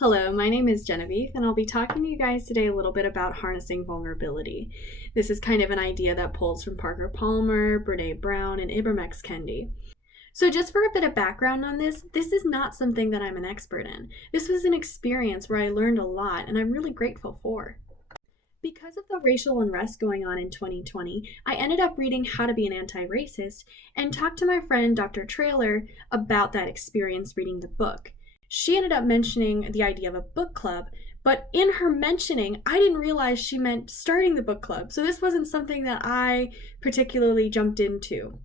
Hello, my name is Genevieve, and I'll be talking to you guys today a little bit about harnessing vulnerability. This is kind of an idea that pulls from Parker Palmer, Brene Brown, and Ibram X. Kendi. So, just for a bit of background on this is not something that I'm an expert in. This was an experience where I learned a lot, and I'm really grateful for. Because of the racial unrest going on in 2020, I ended up reading How to Be an Anti-Racist and talked to my friend Dr. Trailer about that experience reading the book. She ended up mentioning the idea of a book club, but in her mentioning, I didn't realize she meant starting the book club. So this wasn't something that I particularly jumped into.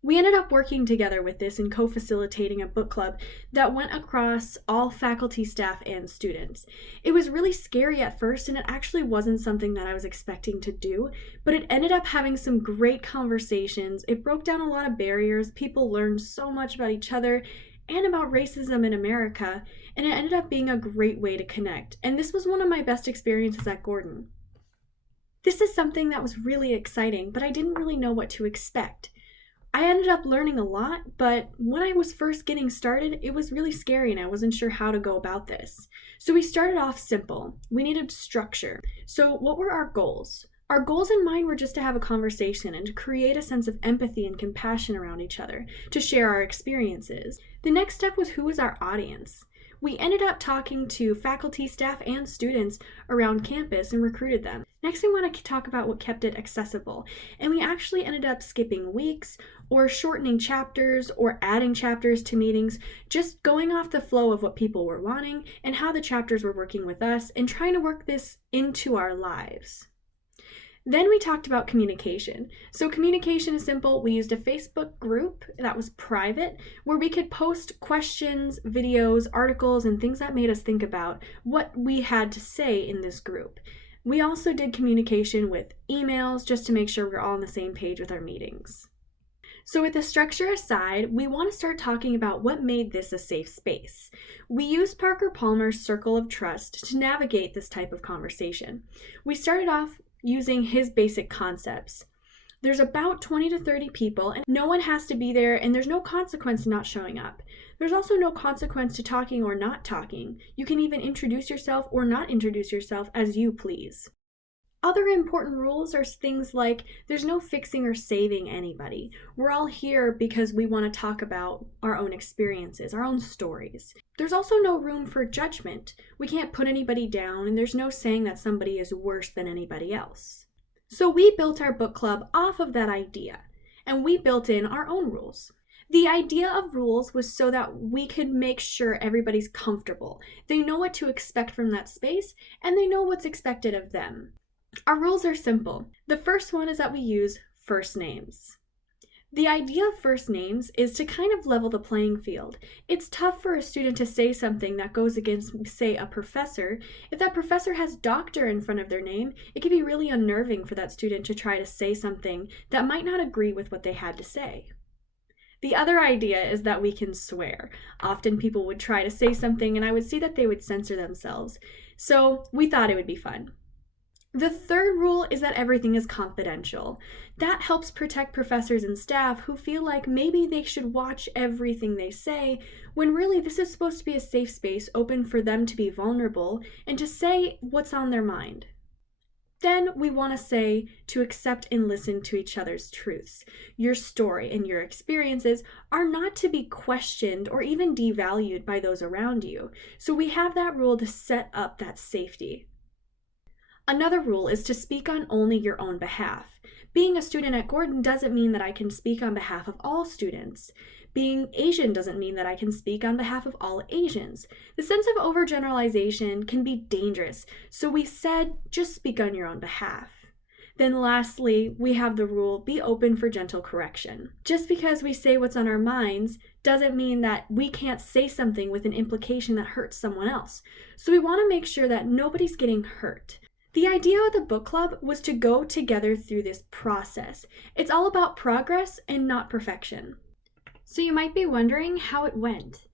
We ended up working together with this and co-facilitating a book club that went across all faculty, staff, and students. It was really scary at first, and it actually wasn't something that I was expecting to do, but it ended up having some great conversations. It broke down a lot of barriers. People learned so much about each other and about racism in America, and it ended up being a great way to connect. And this was one of my best experiences at Gordon. This is something that was really exciting, but I didn't really know what to expect. I ended up learning a lot, but when I was first getting started, it was really scary and I wasn't sure how to go about this. So we started off simple. We needed structure. So what were our goals? Our goals in mind were just to have a conversation and to create a sense of empathy and compassion around each other, to share our experiences. The next step was who was our audience. We ended up talking to faculty, staff, and students around campus and recruited them. Next, we want to talk about what kept it accessible. And we actually ended up skipping weeks or shortening chapters or adding chapters to meetings, just going off the flow of what people were wanting and how the chapters were working with us and trying to work this into our lives. Then we talked about communication. So communication is simple. We used a Facebook group that was private where we could post questions, videos, articles, and things that made us think about what we had to say in this group. We also did communication with emails just to make sure we're all on the same page with our meetings. So with the structure aside, we want to start talking about what made this a safe space. We used Parker Palmer's Circle of Trust to navigate this type of conversation. We started off using his basic concepts. There's about 20 to 30 people, and no one has to be there, and there's no consequence to not showing up. There's also no consequence to talking or not talking. You can even introduce yourself or not introduce yourself as you please. Other important rules are things like there's no fixing or saving anybody. We're all here because we want to talk about our own experiences, our own stories. There's also no room for judgment. We can't put anybody down, and there's no saying that somebody is worse than anybody else. So we built our book club off of that idea, and we built in our own rules. The idea of rules was so that we could make sure everybody's comfortable. They know what to expect from that space, and they know what's expected of them. Our rules are simple. The first one is that we use first names. The idea of first names is to kind of level the playing field. It's tough for a student to say something that goes against, say, a professor. If that professor has doctor in front of their name, it can be really unnerving for that student to try to say something that might not agree with what they had to say. The other idea is that we can swear. Often people would try to say something and I would see that they would censor themselves. So we thought it would be fun. The third rule is that everything is confidential. That helps protect professors and staff who feel like maybe they should watch everything they say, when really this is supposed to be a safe space open for them to be vulnerable and to say what's on their mind. Then we want to say to accept and listen to each other's truths. Your story and your experiences are not to be questioned or even devalued by those around you. So we have that rule to set up that safety. Another rule is to speak on only your own behalf. Being a student at Gordon doesn't mean that I can speak on behalf of all students. Being Asian doesn't mean that I can speak on behalf of all Asians. The sense of overgeneralization can be dangerous, so we said just speak on your own behalf. Then lastly, we have the rule, be open for gentle correction. Just because we say what's on our minds doesn't mean that we can't say something with an implication that hurts someone else. So we want to make sure that nobody's getting hurt. The idea of the book club was to go together through this process. It's all about progress and not perfection. So you might be wondering how it went.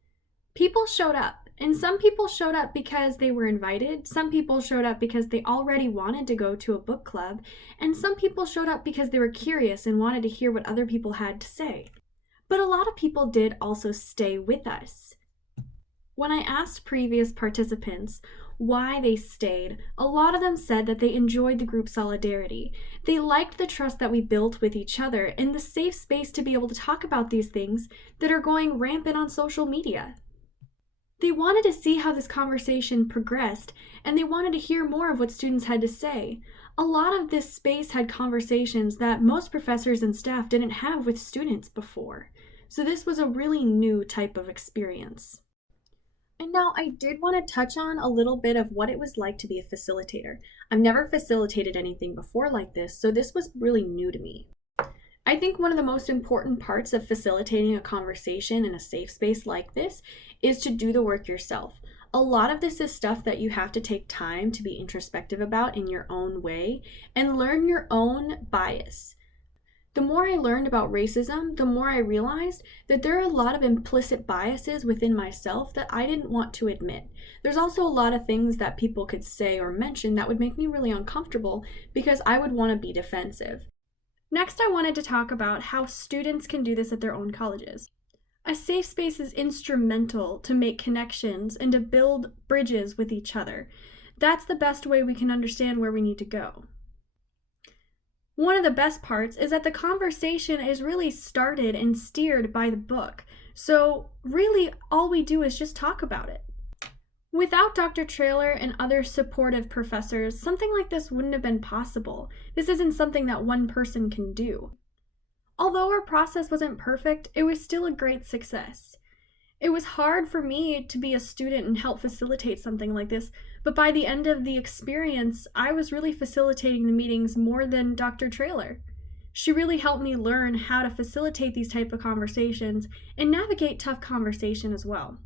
People showed up, and some people showed up because they were invited, some people showed up because they already wanted to go to a book club, and some people showed up because they were curious and wanted to hear what other people had to say. But a lot of people did also stay with us. When I asked previous participants why they stayed, a lot of them said that they enjoyed the group solidarity. They liked the trust that we built with each other and the safe space to be able to talk about these things that are going rampant on social media. They wanted to see how this conversation progressed, and they wanted to hear more of what students had to say. A lot of this space had conversations that most professors and staff didn't have with students before. So this was a really new type of experience. And now I did want to touch on a little bit of what it was like to be a facilitator. I've never facilitated anything before like this, so this was really new to me. I think one of the most important parts of facilitating a conversation in a safe space like this is to do the work yourself. A lot of this is stuff that you have to take time to be introspective about in your own way and learn your own bias. The more I learned about racism, the more I realized that there are a lot of implicit biases within myself that I didn't want to admit. There's also a lot of things that people could say or mention that would make me really uncomfortable because I would want to be defensive. Next, I wanted to talk about how students can do this at their own colleges. A safe space is instrumental to make connections and to build bridges with each other. That's the best way we can understand where we need to go. One of the best parts is that the conversation is really started and steered by the book. So really all we do is just talk about it. Without Dr. Traylor and other supportive professors, something like this wouldn't have been possible. This isn't something that one person can do. Although our process wasn't perfect, it was still a great success. It was hard for me to be a student and help facilitate something like this, but by the end of the experience, I was really facilitating the meetings more than Dr. Traylor. She really helped me learn how to facilitate these type of conversations and navigate tough conversation as well.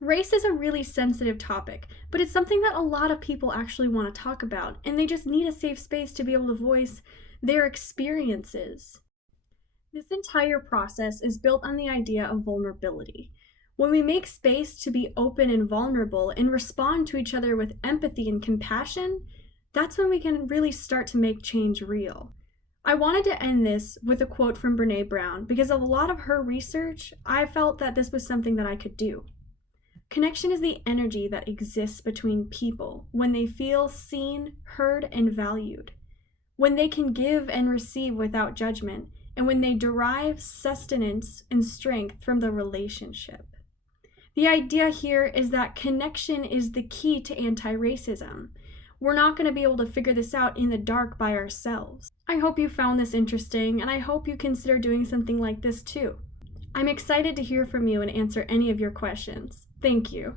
Race is a really sensitive topic, but it's something that a lot of people actually want to talk about, and they just need a safe space to be able to voice their experiences. This entire process is built on the idea of vulnerability. When we make space to be open and vulnerable and respond to each other with empathy and compassion, that's when we can really start to make change real. I wanted to end this with a quote from Brené Brown because of a lot of her research, I felt that this was something that I could do. Connection is the energy that exists between people when they feel seen, heard, and valued, when they can give and receive without judgment, and when they derive sustenance and strength from the relationship. The idea here is that connection is the key to anti-racism. We're not going to be able to figure this out in the dark by ourselves. I hope you found this interesting, and I hope you consider doing something like this too. I'm excited to hear from you and answer any of your questions. Thank you.